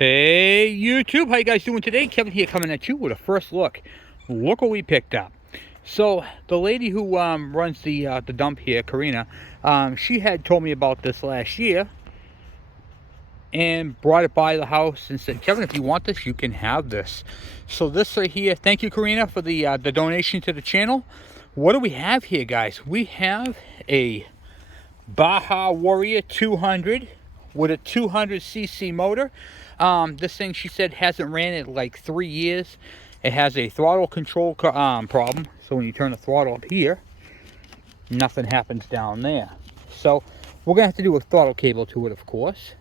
Hey YouTube, how you guys doing today? Kevin here coming at you with a first look. Look what we picked up. So the lady who runs the dump here, Corrina, she had told me about this last year and brought it by the house and said, Kevin, if you want this, you can have this. So this right here, thank you, Corrina, for the donation to the channel. What do we have here, guys? We have a Baja Warrior 200 with a 200cc motor. This thing, she said, hasn't ran it like 3 years. It has a throttle control problem. So when you turn the throttle up here, nothing happens down there. So we're gonna have to do a throttle cable to it, of course.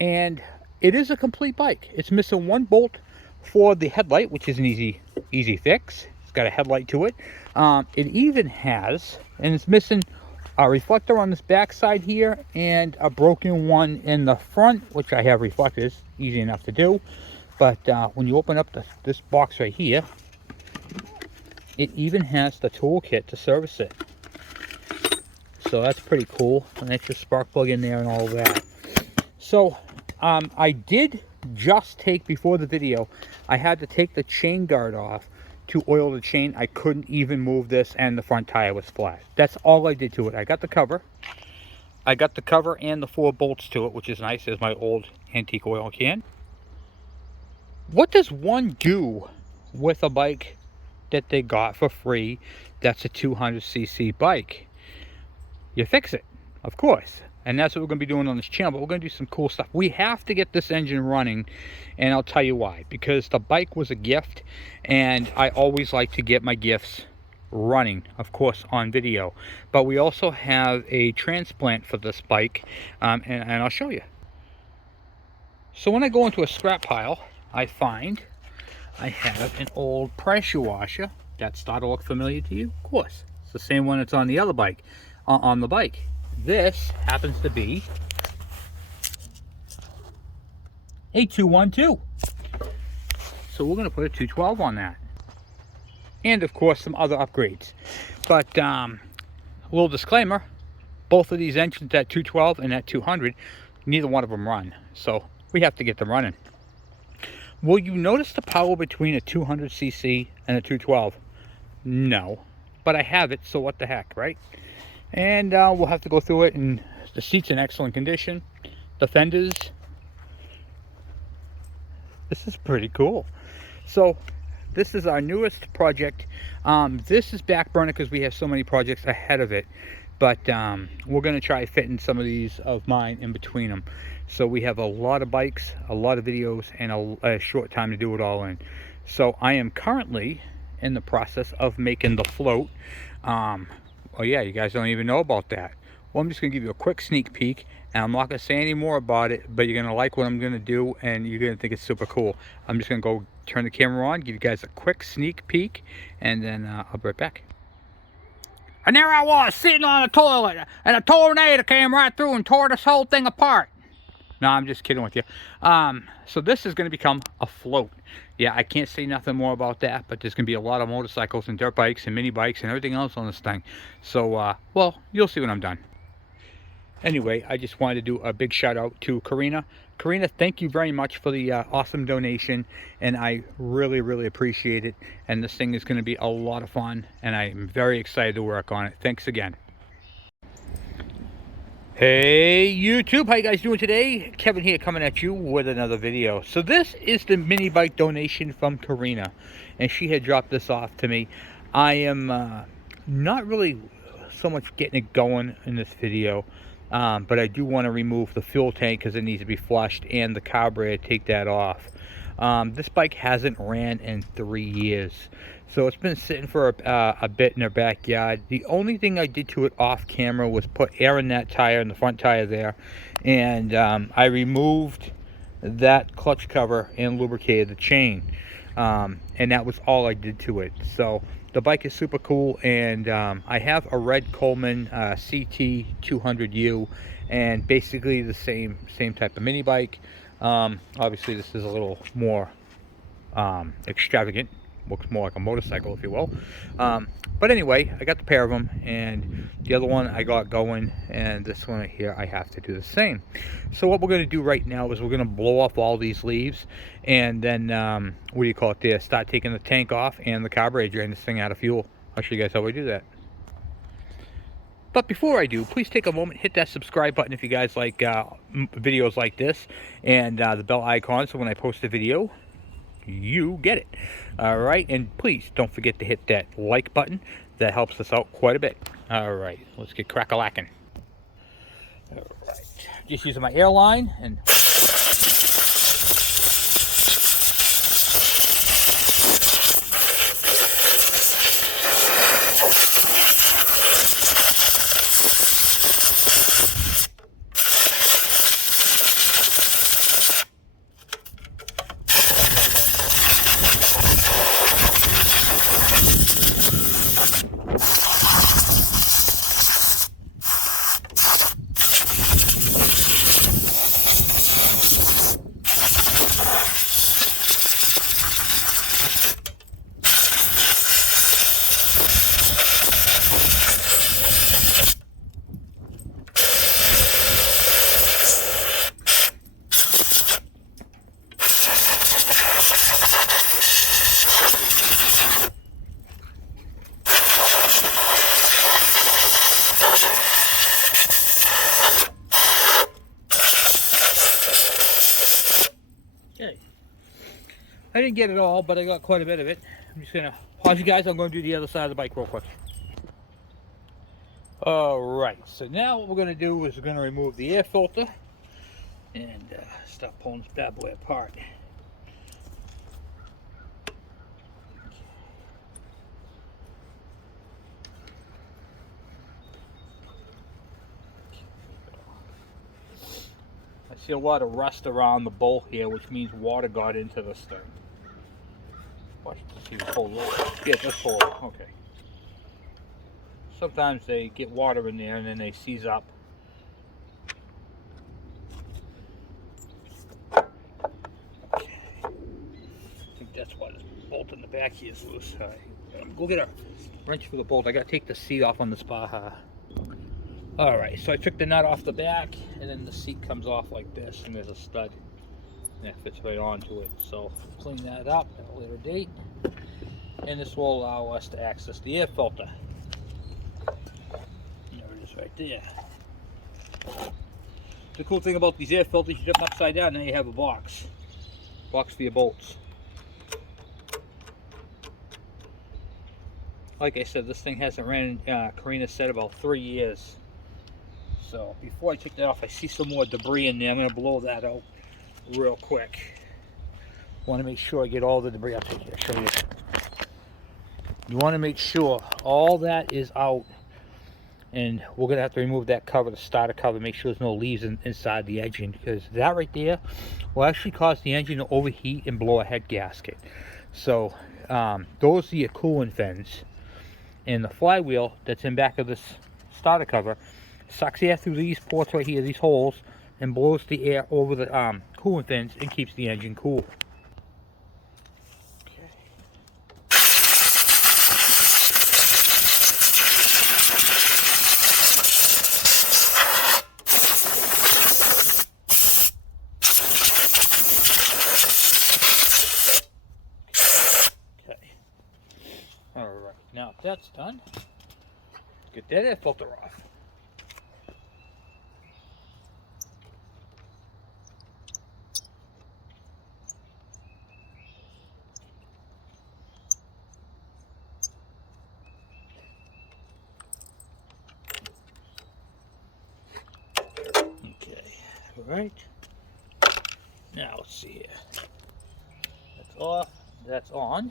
And it is a complete bike. It's missing one bolt for the headlight, which is an easy fix. It's got a headlight to it. It even has, and it's missing a reflector on this back side here and a broken one in the front, which I have reflectors, easy enough to do. But when you open up this box right here, it even has the toolkit to service it. So that's pretty cool. An extra spark plug in there and all of that. So I did just take, before the video, I had to take the chain guard off to oil the chain. I couldn't even move this, and the front tire was flat. That's all I did to it. I got the cover. I got the cover and the 4 bolts to it, which is nice. There's my old antique oil can. What does one do with a bike that they got for free that's a 200cc bike? You fix it, of course. And that's what we're going to be doing on this channel, but we're going to do some cool stuff. We have to get this engine running, and I'll tell you why. Because the bike was a gift, and I always like to get my gifts running, of course, on video. But we also have a transplant for this bike, and I'll show you. So when I go into a scrap pile, I find I have an old pressure washer. That started to look familiar to you? Of course. It's the same one that's on the other bike, on the bike. This happens to be a 212. So we're going to put a 212 on that. And of course some other upgrades. But a little disclaimer, both of these engines, that 212 and that 200, neither one of them run. So we have to get them running. Will you notice the power between a 200cc and a 212? No. But I have it, so what the heck, right? And we'll have to go through it, and the seat's in excellent condition. The fenders, this is pretty cool. So this is our newest project. This is back burner because we have so many projects ahead of it, but we're going to try fitting some of these of mine in between them. So we have a lot of bikes, a lot of videos, and a short time to do it all in. So I am currently in the process of making the float. Oh yeah, you guys don't even know about that. Well, I'm just going to give you a quick sneak peek, and I'm not going to say any more about it, but you're going to like what I'm going to do, and you're going to think it's super cool. I'm just going to go turn the camera on, give you guys a quick sneak peek, and then I'll be right back. And there I was, sitting on the toilet, and a tornado came right through and tore this whole thing apart. No, I'm just kidding with you. So this is going to become a float. Yeah, I can't say nothing more about that, but there's going to be a lot of motorcycles and dirt bikes and mini bikes and everything else on this thing. So, well, you'll see when I'm done. Anyway, I just wanted to do a big shout out to Corrina. Corrina, thank you very much for the awesome donation, and I really, really appreciate it. And this thing is going to be a lot of fun, and I'm very excited to work on it. Thanks again. Hey YouTube, how you guys doing today? Kevin here coming at you with another video. So this is the mini bike donation from Corrina, and she had dropped this off to me. I am not really so much getting it going in this video, but I do want to remove the fuel tank because it needs to be flushed, and the carburetor, take that off. This bike hasn't ran in 3 years, so it's been sitting for a bit in her backyard. The only thing I did to it off camera was put air in that tire, in the front tire there, and I removed that clutch cover and lubricated the chain, and that was all I did to it. So the bike is super cool, and I have a red Coleman CT 200U, and basically the same type of mini bike. Obviously this is a little more extravagant looks more like a motorcycle, if you will. But anyway, I got the pair of them, and the other one I got going, and this one here I have to do the same. So what we're going to do right now is we're going to blow off all these leaves, and then what do you call it there, start taking the tank off and the carburetor, drain this thing out of fuel. I'll show you guys how we do that. But before I do, please take a moment, hit that subscribe button if you guys like videos like this, and the bell icon, so when I post a video, you get it. Alright, and please don't forget to hit that like button. That helps us out quite a bit. Alright, let's get crack-a-lackin'. Alright, just using my airline and I didn't get it all, but I got quite a bit of it. I'm just gonna pause you guys. I'm going to do the other side of the bike real quick. Alright, so now what we're going to do is we're going to remove the air filter and start pulling this bad boy apart. I see a lot of rust around the bowl here, which means water got into this thing. Watch, see if we pull it. Yeah, just pull it. Okay. Sometimes they get water in there and then they seize up. Okay. I think that's why this bolt in the back here is loose. All right. Go get a wrench for the bolt. I got to take the seat off on this Baja. All right, so I took the nut off the back, and then the seat comes off like this, and there's a stud, and that fits right onto it. So clean that up at a later date, and this will allow us to access the air filter. There it is right there. The cool thing about these air filters, you flip them upside down, now you have a box for your bolts. Like I said, this thing hasn't ran Corrina said about 3 years. So before I take that off, I see some more debris in there. I'm going to blow that out real quick. Want to make sure I get all the debris. I'll take it. I'll show you. You want to make sure all that is out, and we're going to have to remove that cover, the starter cover, make sure there's no leaves inside the engine, because that right there will actually cause the engine to overheat and blow a head gasket. So those are your coolant fins, and the flywheel that's in back of this starter cover sucks air through these ports right here, these holes, and blows the air over the coolant fins and keeps the engine cool. Okay. Alright, now if that's done, get that air filter off. Right, now let's see here. That's off, that's on,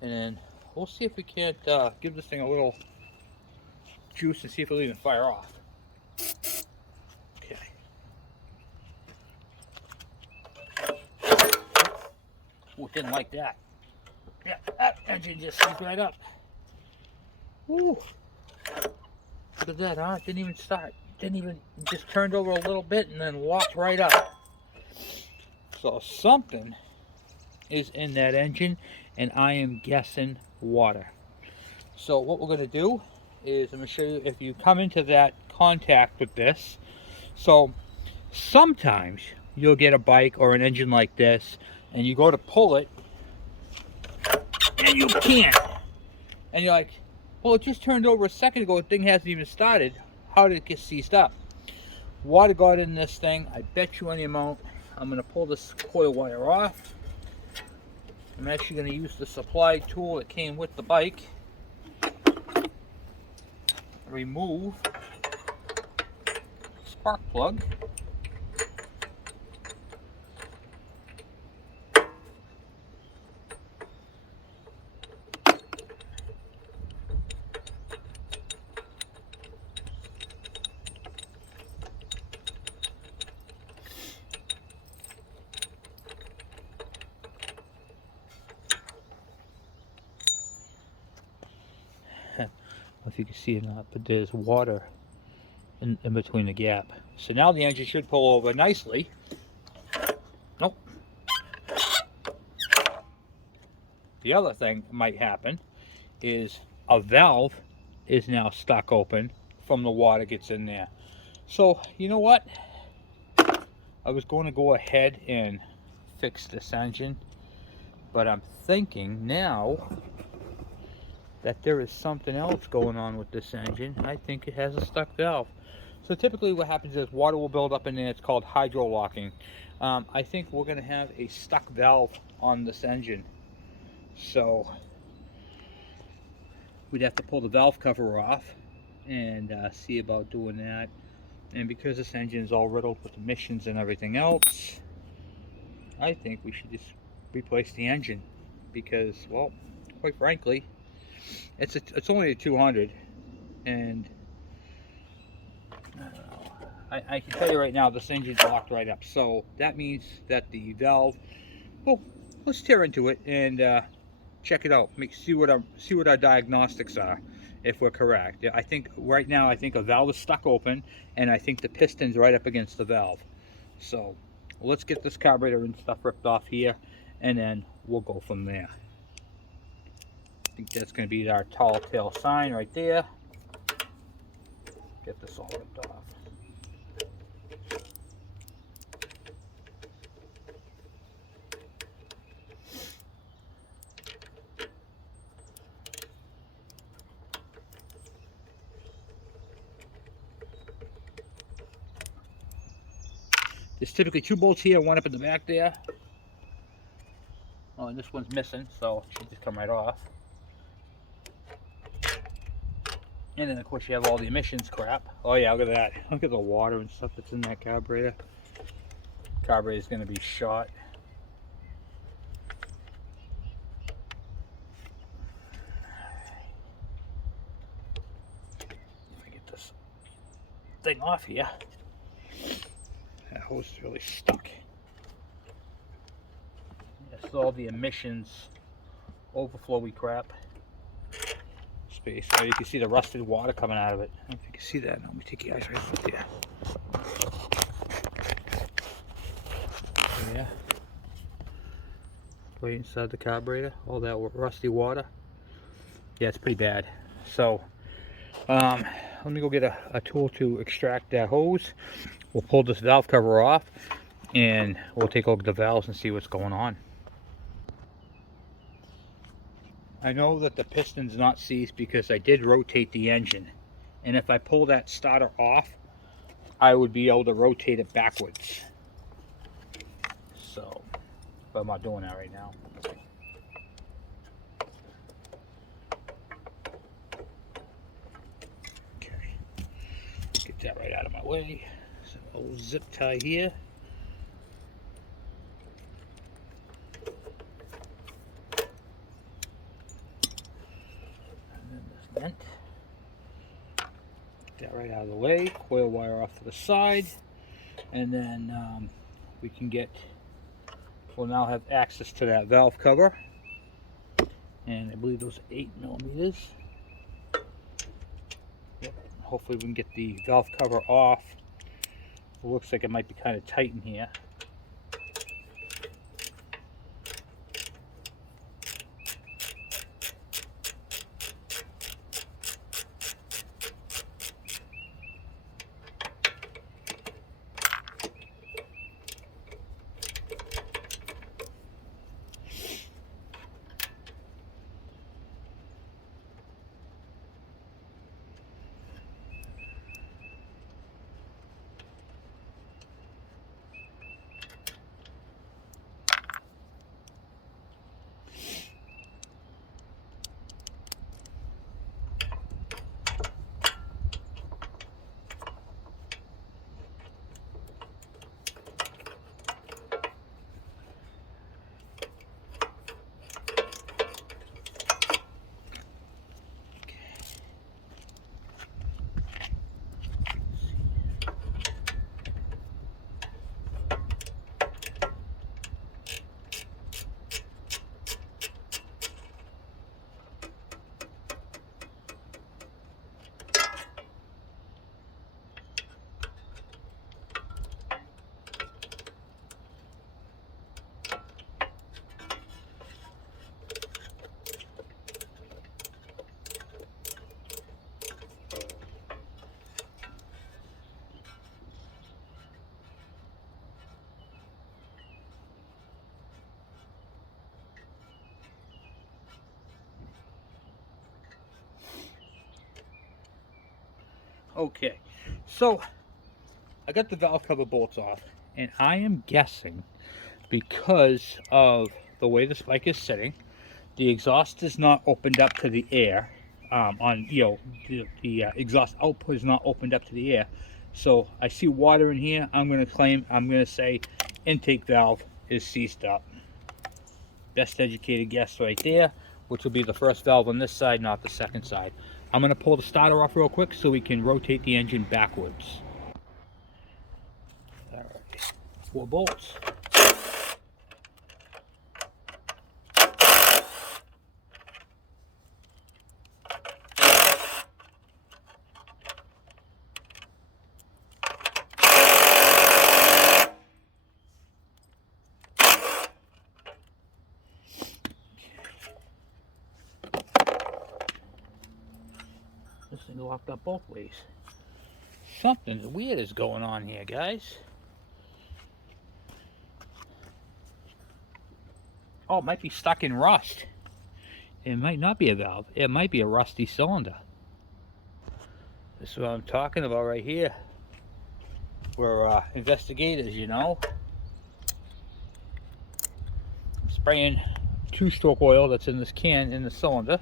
and then we'll see if we can't give this thing a little juice and see if it'll even fire off. Okay. Oh, it didn't like that. Yeah, that engine just seized right up. Ooh. Look at that, huh? It didn't even start. Didn't even, just turned over a little bit and then walked right up. So something is in that engine, and I am guessing water. So what we're going to do is I'm going to show you if you come into that contact with this. So sometimes you'll get a bike or an engine like this and you go to pull it and you can't. And you're like, well, it just turned over a second ago. The thing hasn't even started. How did it get seized up? Water got in this thing. I bet you any amount. I'm going to pull this coil wire off. I'm actually going to use the supply tool that came with the bike. Remove spark plug. I don't know if you can see it or not, but there's water in between the gap. So now the engine should pull over nicely. Nope. The other thing that might happen is a valve is now stuck open from the water gets in there. So you know what? I was going to go ahead and fix this engine, but I'm thinking now that there is something else going on with this engine. I think it has a stuck valve. So typically what happens is water will build up in there. It's called hydro locking. I think we're going to have a stuck valve on this engine. So we'd have to pull the valve cover off and see about doing that. And because this engine is all riddled with emissions and everything else, I think we should just replace the engine because, well, quite frankly, it's only a 200, and I don't know. I can tell you right now, this engine's locked right up. So that means that the valve. Well, let's tear into it and check it out. See what our diagnostics are, if we're correct. Yeah, I think right now a valve is stuck open, and I think the piston's right up against the valve. So let's get this carburetor and stuff ripped off here, and then we'll go from there. I think that's going to be our tall tale sign right there. Get this all ripped off. There's typically 2 bolts here, one up in the back there. Oh, and this one's missing, so it should just come right off. And then of course you have all the emissions crap. Oh yeah, look at that. Look at the water and stuff that's in that carburetor. Carburetor is going to be shot. If I get this thing off here. That hose is really stuck. That's all the emissions overflowy crap. Space. Oh, you can see the rusted water coming out of it. I don't know if you can see that. Let me take you guys right up there. Yeah. Right inside the carburetor, all that rusty water. Yeah, it's pretty bad. So, let me go get a tool to extract that hose. We'll pull this valve cover off, and we'll take a look at the valves and see what's going on. I know that the piston's not seized because I did rotate the engine, and if I pull that starter off, I would be able to rotate it backwards. So, but I'm not doing that right now. Okay, get that right out of my way. So, a little zip tie here. Get that right out of the way. Coil wire off to the side, and then we'll now have access to that valve cover, and I believe those are 8mm. Yep. Hopefully we can get the valve cover off. It looks like it might be kind of tight in here. Okay, so I got the valve cover bolts off, and I am guessing because of the way the spike is sitting, the exhaust is not opened up to the air. The exhaust output is not opened up to the air. So I see water in here. I'm going to say intake valve is seized up. Best educated guess right there, which will be the first valve on this side, not the second side. I'm going to pull the starter off real quick so we can rotate the engine backwards. All right, 4 bolts. This thing locked up both ways. Something weird is going on here, guys. Oh, it might be stuck in rust. It might not be a valve. It might be a rusty cylinder. This is what I'm talking about right here. We're investigators, you know. I'm spraying 2-stroke oil that's in this can in the cylinder.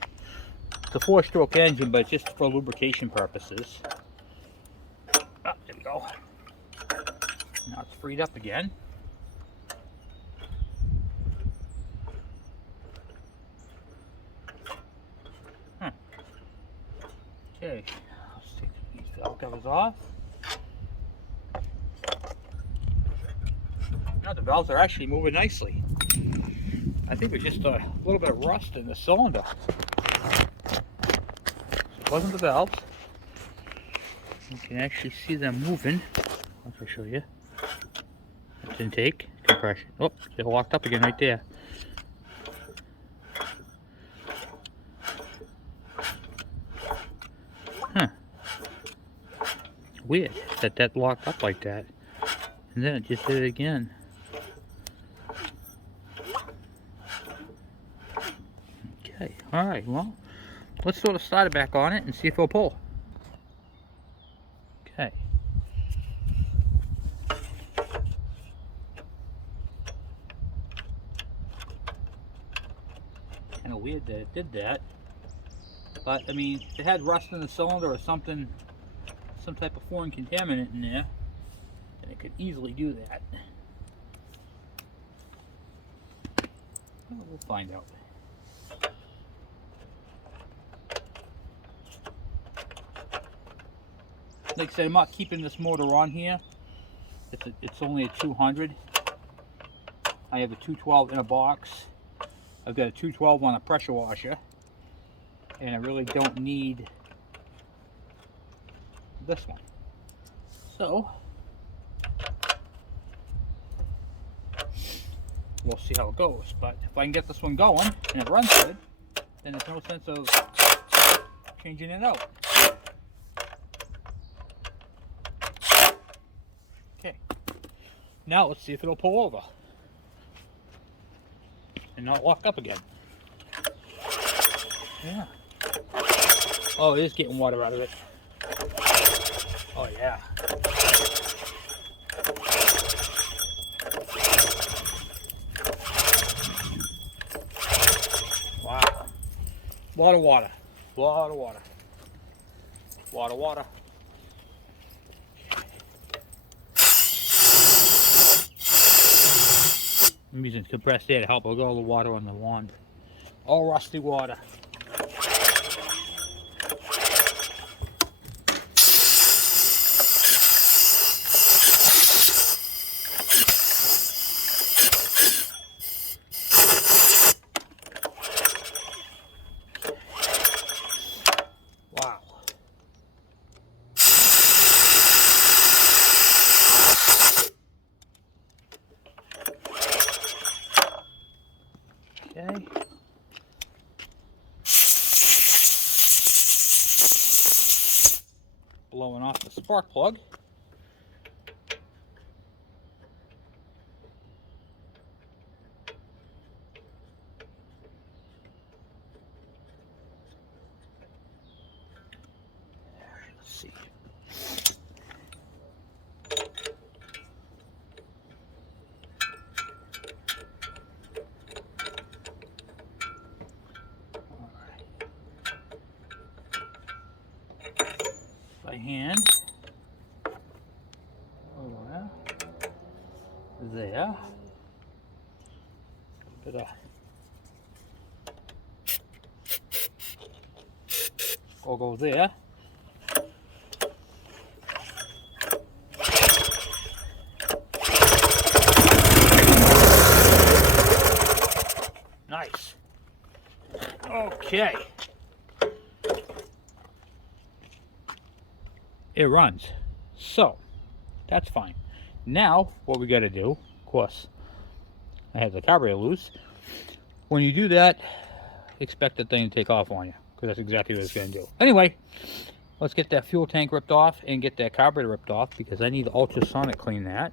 It's a 4-stroke engine, but just for lubrication purposes. Oh, there we go. Now it's freed up again. Okay, let's take these valve covers off. Now the valves are actually moving nicely. I think it's just a little bit of rust in the cylinder. So it wasn't the valves. You can actually see them moving. I'll show you. That's intake, compression. Oh, they're locked up again right there. Huh. Weird that locked up like that. And then it just did it again. Okay, alright, well, let's throw the starter back on it and see if it'll pull. Okay. Kind of weird that it did that. But, I mean, if it had rust in the cylinder or something, some type of foreign contaminant in there, then it could easily do that. Well, we'll find out. Like I said, I'm not keeping this motor on here. It's only a 200. I have a 212 in a box. I've got a 212 on a pressure washer. And I really don't need this one. So, we'll see how it goes. But if I can get this one going and it runs good, then there's no sense of changing it out. Okay. Now let's see if it'll pull over and not lock up again. Yeah. Oh, it is getting water out of it. Oh, yeah. Wow. A lot of water. A lot of water. Water, water. I'm using compressed air to help with all the water on the wand. All rusty water. Wow. Okay. Blowing off the spark plug. Let's see. there. Bit of we'll go there. Nice. Okay. It runs. So, that's fine. Now, what we got to do, of course, I have the carburetor loose. When you do that, expect the thing to take off on you, because that's exactly what it's going to do. Anyway, let's get that fuel tank ripped off and get that carburetor ripped off, because I need to ultrasonic clean that.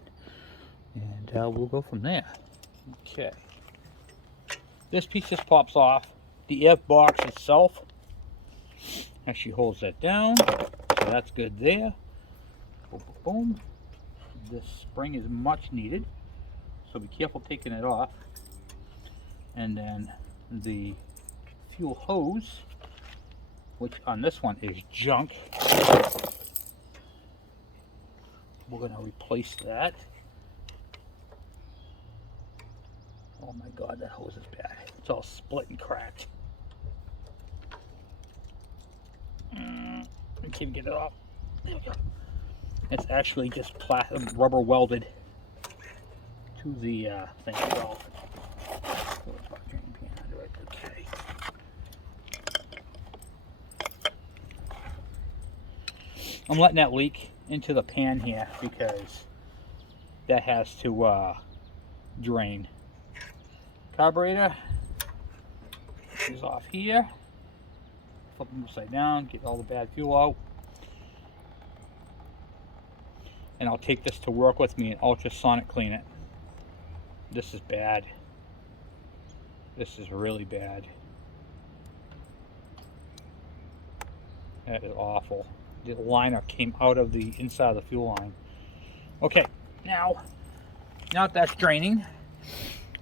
And we'll go from there. Okay. This piece just pops off. The air box itself actually holds that down, so that's good there. Boom, boom, boom. This spring is much needed, so be careful taking it off. And then the fuel hose, which on this one is junk, we're going to replace that. Oh my god, that hose is bad. It's all split and cracked. I can't get it off. There we go. It's actually just rubber welded to the thing. So, okay. I'm letting that leak into the pan here because that has to drain. Carburetor is off here. Flip them upside down, get all the bad fuel out. And I'll take this to work with me and ultrasonic clean it. This is bad. This is really bad. That is awful. The liner came out of the inside of the fuel line. Okay, now that that's draining,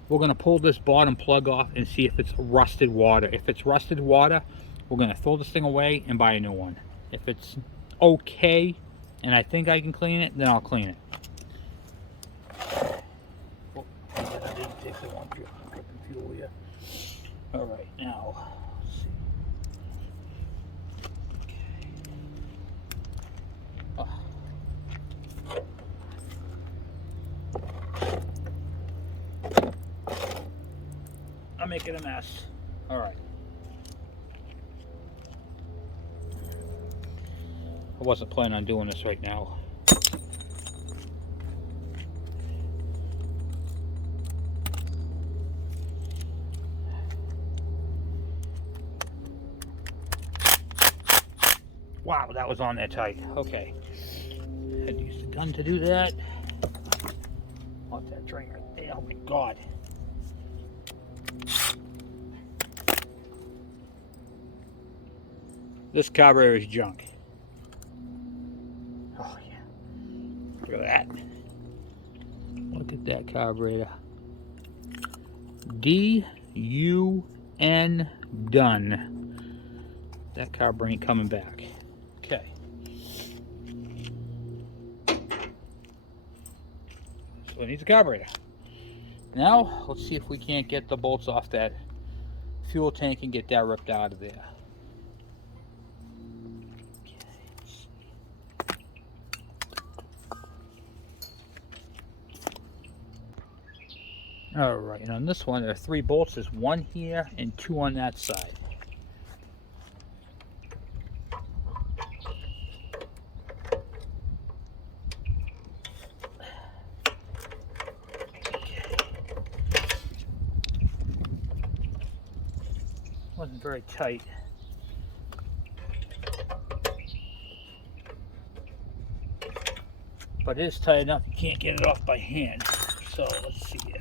we're going to pull this bottom plug off and see if it's rusted water. If it's rusted water, we're going to throw this thing away and buy a new one. If it's okay and I think I can clean it, then I'll clean it. Oh, I didn't take the one dripping fuel here. All right, now let's see. Okay. I'm making a mess. All right. I wasn't planning on doing this right now. Wow, that was on there tight. Okay. Had to use the gun to do that. Let that drain right there. Oh my god. This carburetor is junk. Oh yeah. Look at that. Look at that carburetor. D-U-N done. That carburetor ain't coming back. Okay. So it needs a carburetor. Now, let's see if we can't get the bolts off that fuel tank and get that ripped out of there. Alright, and on this one there are 3 bolts. There's 1 here and 2 on that side. Wasn't very tight. But it is tight enough you can't get it off by hand. So let's see here.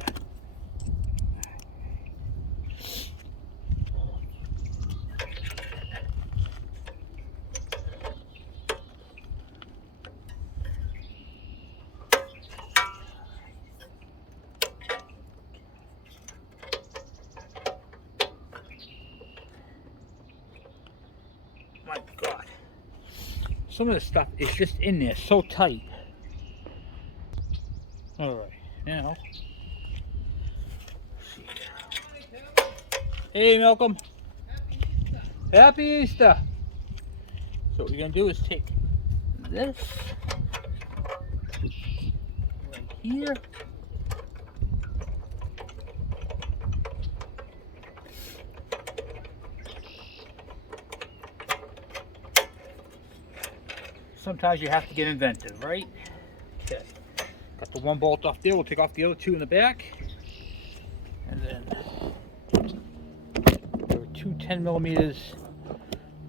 My God. Some of the stuff is just in there so tight. Alright, now now. Hey, Malcolm. Happy Easter. So what we're going to do is take this right here. Sometimes you have to get inventive, right? Okay. Got the one bolt off there. We'll take off the other two in the back. And then there are two 10mm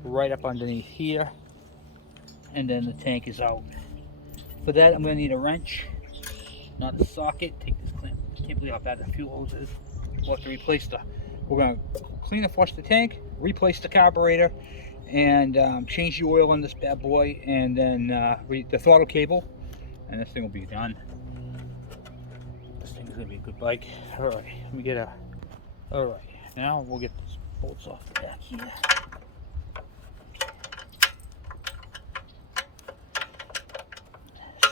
right up underneath here. And then the tank is out. For that, I'm going to need a wrench, not a socket. Take this clamp. I can't believe how bad the fuel hose is. We'll have to replace we're going to clean and flush the tank, replace the carburetor, and change the oil on this bad boy, and then the throttle cable, and this thing will be done. This thing's going to be a good bike. All right, let me get a... All right, now we'll get these bolts off the back here.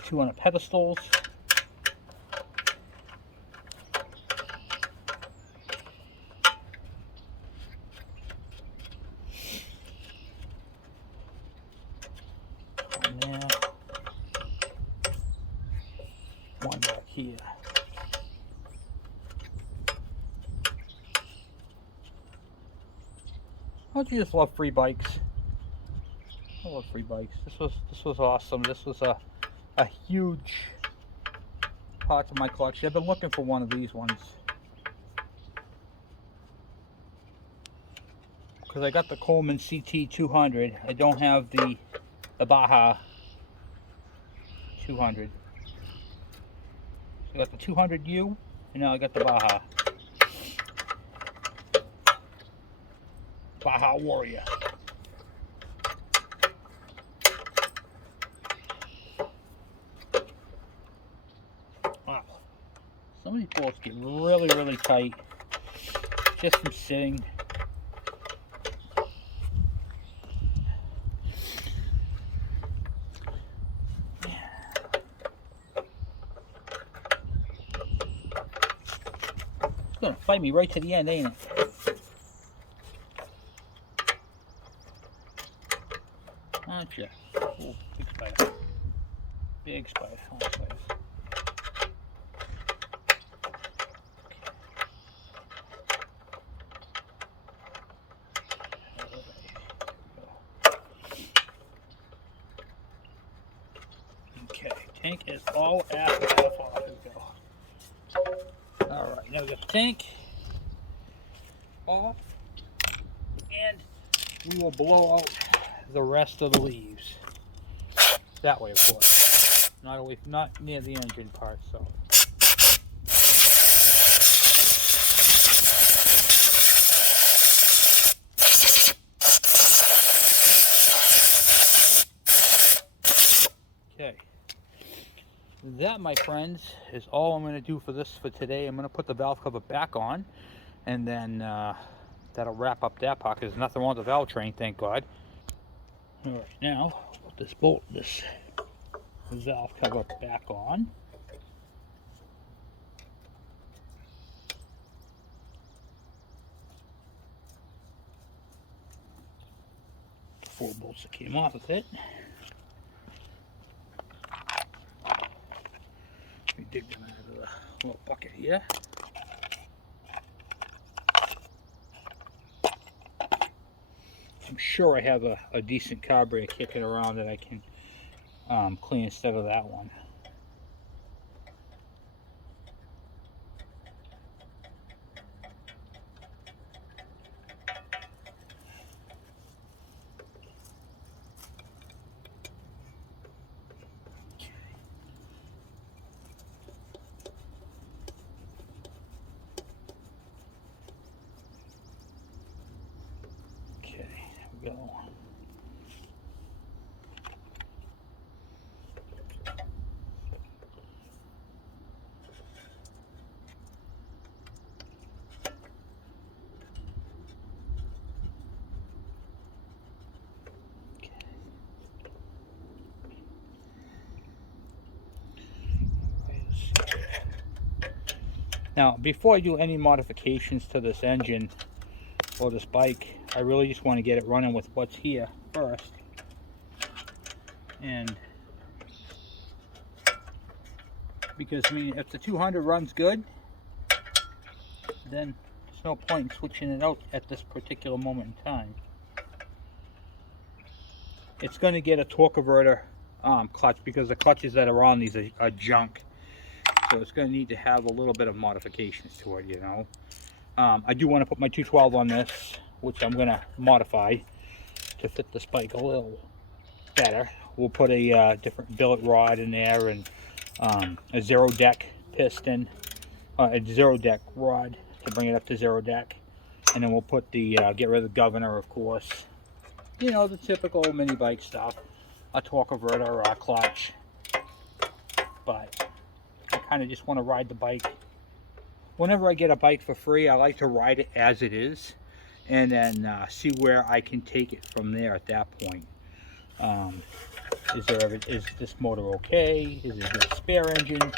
Two on the pedestals. One there. One back here. Don't you just love free bikes? I love free bikes. This was awesome. This was a huge part of my collection. I've been looking for one of these ones because I got the Coleman CT 200. I don't have the Baja 200. So I got the 200U, and now I got the Baja. Baja Warrior. Wow. Some of these bolts get really, really tight just from sitting. It's gonna fight me right to the end, ain't it? Aren't you? Oh, big spider. Big spider. Oh, spiders. Okay, tank is all after off. Here we go. Alright, now we got the tank off, and we will blow out the rest of the leaves. That way, of course. Not near the engine part, so. Okay. That, my friends, is all I'm going to do for today. I'm going to put the valve cover back on, and then that'll wrap up that part, because there's nothing wrong with the valve train, thank God. Alright, now put this valve cover back on. The 4 bolts that came off with it. Let me dig them out of the little bucket here. I'm sure I have a decent carburetor kicking around that I can clean instead of that one. Go. Now, before I do any modifications to this engine or this bike, I really just want to get it running with what's here first. And because, I mean, if the 200 runs good, then there's no point in switching it out at this particular moment in time. It's going to get a torque converter clutch, because the clutches that are on these are junk. So it's going to need to have a little bit of modifications to it, you know. I do want to put my 212 on this, which I'm going to modify to fit this bike a little better. We'll put a different billet rod in there, and a zero deck piston, a zero deck rod to bring it up to zero deck. And then we'll put the, get rid of the governor, of course. You know, the typical mini bike stuff. A torque converter or a clutch. But I kind of just want to ride the bike. Whenever I get a bike for free, I like to ride it as it is, and then see where I can take it from there at that point. Is this motor okay? Is it a good spare engine?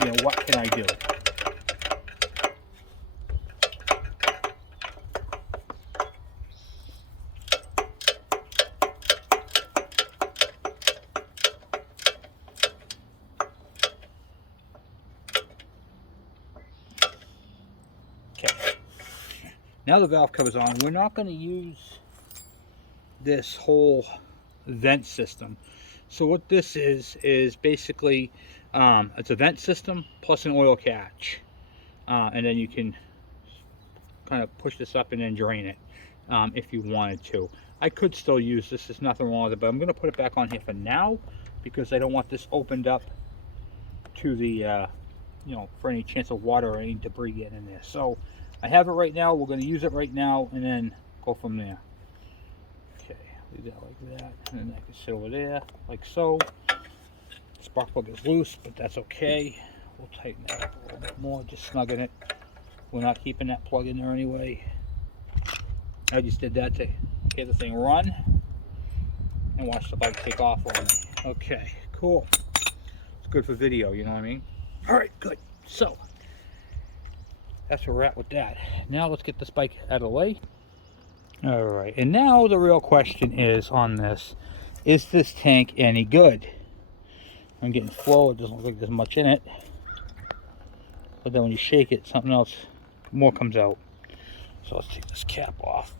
You know, what can I do? Now the valve cover's on. We're not going to use this whole vent system. So what this is basically, it's a vent system plus an oil catch. And then you can kind of push this up and then drain it if you wanted to. I could still use this. There's nothing wrong with it, but I'm going to put it back on here for now because I don't want this opened up to the, you know, for any chance of water or any debris getting in there. So I have it right now. We're going to use it right now and then go from there. Okay, leave that like that. And then I can sit over there like so. Spark plug is loose, but that's okay. We'll tighten that up a little bit more, just snugging it. We're not keeping that plug in there anyway. I just did that to get the thing run and watch the bike take off on me. Okay, cool. It's good for video, you know what I mean? All right, good. So that's where we're at with that. Now let's get this bike out of the way. All right, and now the real question is on this: is this tank any good? I'm getting flow. It doesn't look like there's much in it, but then when you shake it, something else more comes out. So let's take this cap off.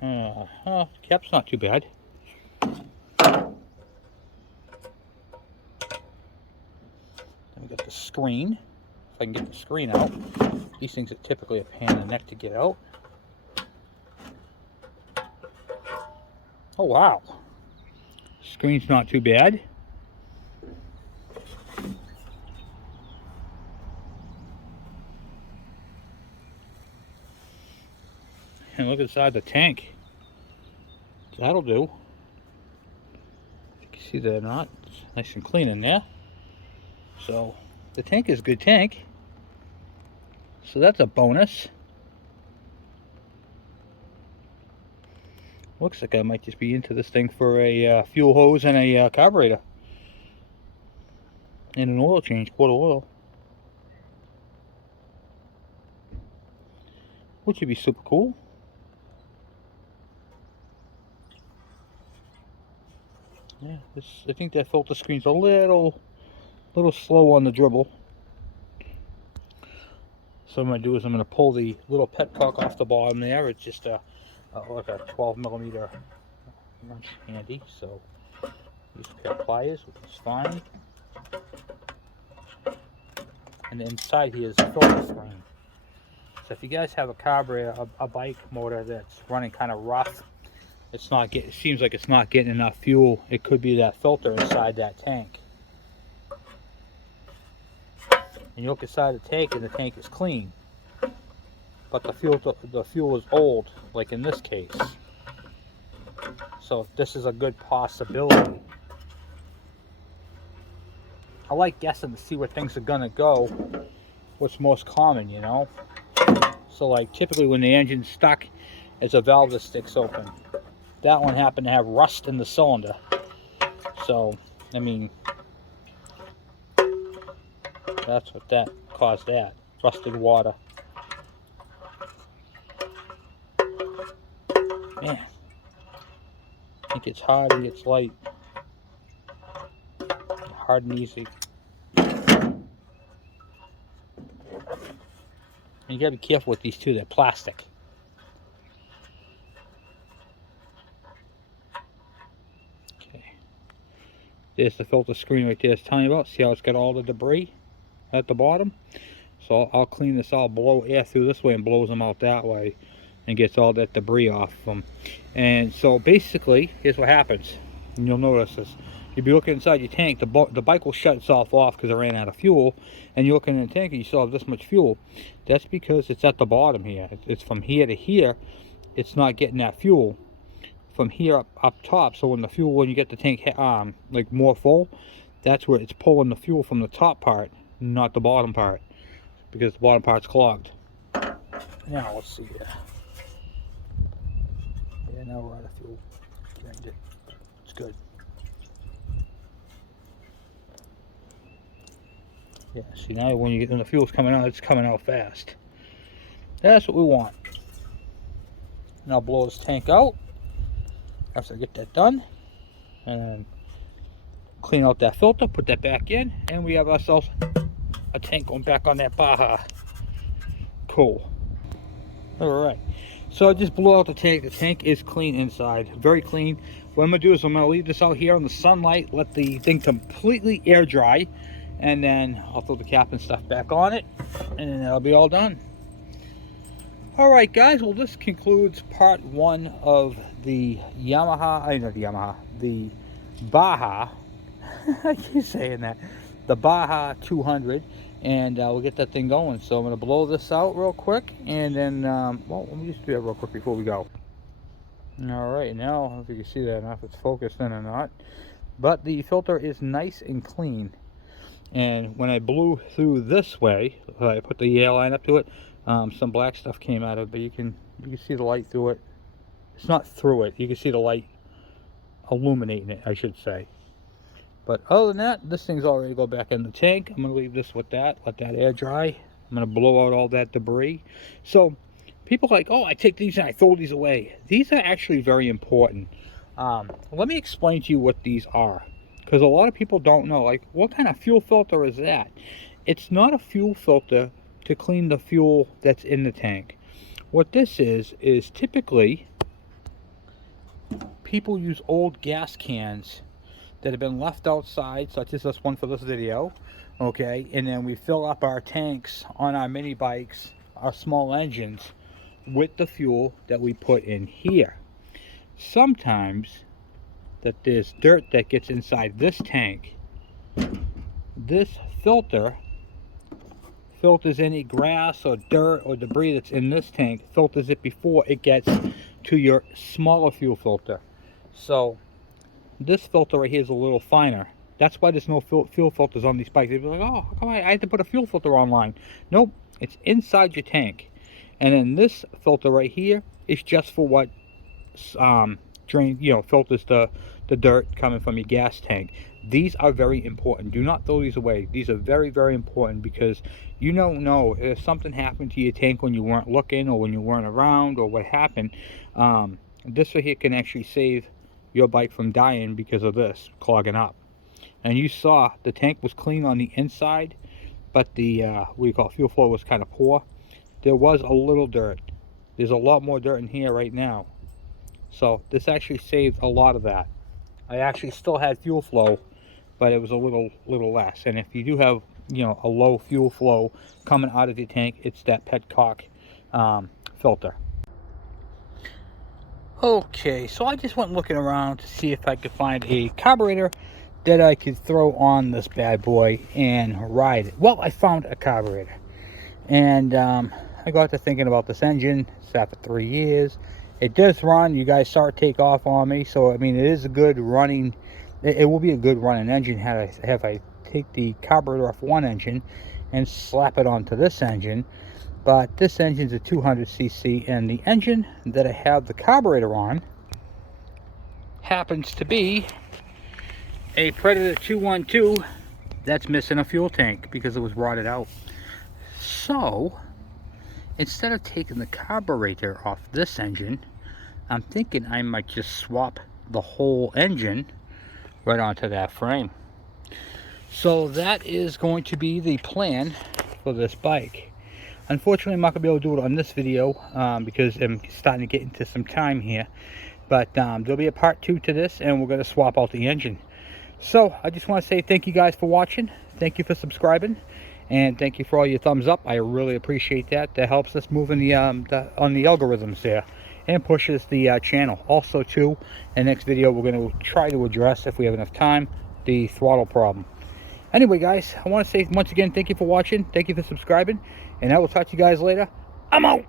Cap's not too bad. Then we got the screen. If I can get the screen out. These things are typically a pain in the neck to get out. Oh wow. Screen's not too bad. And look inside the tank. That'll do. You can see that or not. It's nice and clean in there. So the tank is a good tank. So that's a bonus. Looks like I might just be into this thing for a fuel hose and a carburetor. And an oil change, quart of oil. Which would be super cool. Yeah, I think that filter screen's a little slow on the dribble. So what I'm going to do is I'm going to pull the little petcock off the bottom there. It's just like a 12mm wrench handy. So use a pair of pliers, which is fine. And then inside here is the filter screen. So if you guys have a carburetor, a bike motor that's running kind of rough, it seems like it's not getting enough fuel, it could be that filter inside that tank. And you look inside the tank and the tank is clean, but the fuel is old, like in this case. So this is a good possibility. I like guessing to see where things are gonna go, what's most common, you know. So like typically when the engine's stuck, it's a valve that sticks open. That one happened to have rust in the cylinder. So, I mean, That's what that caused, that rusted water. Man, it gets hard and gets light. Hard and easy. And you gotta be careful with these too, they're plastic. Okay. There's the filter screen right there it's telling you about. See how it's got all the debris at the bottom? So I'll clean this out, blow air through this way and blows them out that way and gets all that debris off of them. And so basically, here's what happens. And you'll notice this. You'll be looking inside your tank, the bike will shut itself off because it ran out of fuel, and you're looking in the tank and you still have this much fuel. That's because it's at the bottom here. It's from here to here. It's not getting that fuel from here up top. So when you get the tank like more full, that's where it's pulling the fuel from the top part, not the bottom part, because the bottom part's clogged. Now let's see here. Yeah, now we're out of fuel. Drained it. It's good. Yeah, see now when the fuel's coming out, it's coming out fast. That's what we want. And I'll blow this tank out after I get that done. And then clean out that filter, put that back in, and we have ourselves a tank going back on that Baja. Cool. Alright. So I just blew out the tank. The tank is clean inside. Very clean. What I'm going to do is I'm going to leave this out here in the sunlight, let the thing completely air dry, and then I'll throw the cap and stuff back on it, and then that'll be all done. Alright guys, well this concludes part 1 of the the Baja, I keep saying that, the Baja 200, and we'll get that thing going. So I'm going to blow this out real quick, and then, well, let me just do that real quick before we go. Alright, now, I don't know if you can see that enough, if it's focused in or not, but the filter is nice and clean. And when I blew through this way, I put the air line up to it, some black stuff came out of it, but you can see the light through it. It's not through it, you can see the light illuminating it, I should say. But other than that, this thing's all ready to go back in the tank. I'm going to leave this with that, let that air dry. I'm going to blow out all that debris. So people are like, oh, I take these and I throw these away. These are actually very important. Let me explain to you what these are, because a lot of people don't know, like, what kind of fuel filter is that? It's not a fuel filter to clean the fuel that's in the tank. What this is typically people use old gas cans that have been left outside, such as this one for this video, okay, and then we fill up our tanks on our mini bikes, our small engines, with the fuel that we put in here. Sometimes that there's dirt that gets inside this tank. This filter filters any grass or dirt or debris that's in this tank, filters it before it gets to your smaller fuel filter. So this filter right here is a little finer. That's why there's no fuel filters on these bikes. They'd be like, oh, how come I had to put a fuel filter online? Nope, it's inside your tank. And then this filter right here is just for what filters the dirt coming from your gas tank. These are very important. Do not throw these away. These are very, very important, because you don't know if something happened to your tank when you weren't looking, or when you weren't around, or what happened. This right here can actually save your bike from dying because of this clogging up. And you saw the tank was clean on the inside, but the fuel flow was kind of poor. There was a little dirt. There's a lot more dirt in here right now. So this actually saved a lot of that. I actually still had fuel flow, but it was a little less. And if you do have, a low fuel flow coming out of your tank, it's that petcock filter. Okay, so I just went looking around to see if I could find a carburetor that I could throw on this bad boy and ride it. Well, I found a carburetor, and I got to thinking about this engine. It's sat for 3 years. It does run. You guys saw it take off on me, so I mean, it is a good running. It will be a good running engine if I take the carburetor off one engine and slap it onto this engine. But this engine's a 200cc, and the engine that I have the carburetor on happens to be a Predator 212 that's missing a fuel tank because it was rotted out. So instead of taking the carburetor off this engine, I'm thinking I might just swap the whole engine right onto that frame. So that is going to be the plan for this bike. Unfortunately, I'm not going to be able to do it on this video because I'm starting to get into some time here. But there'll be a part 2 to this, and we're going to swap out the engine. So I just want to say thank you guys for watching. Thank you for subscribing. And thank you for all your thumbs up. I really appreciate that. That helps us move in the on the algorithms there, and pushes the channel. Also, too, in the next video, we're going to try to address, if we have enough time, the throttle problem. Anyway, guys, I want to say once again, thank you for watching. Thank you for subscribing. And I will talk to you guys later. I'm out.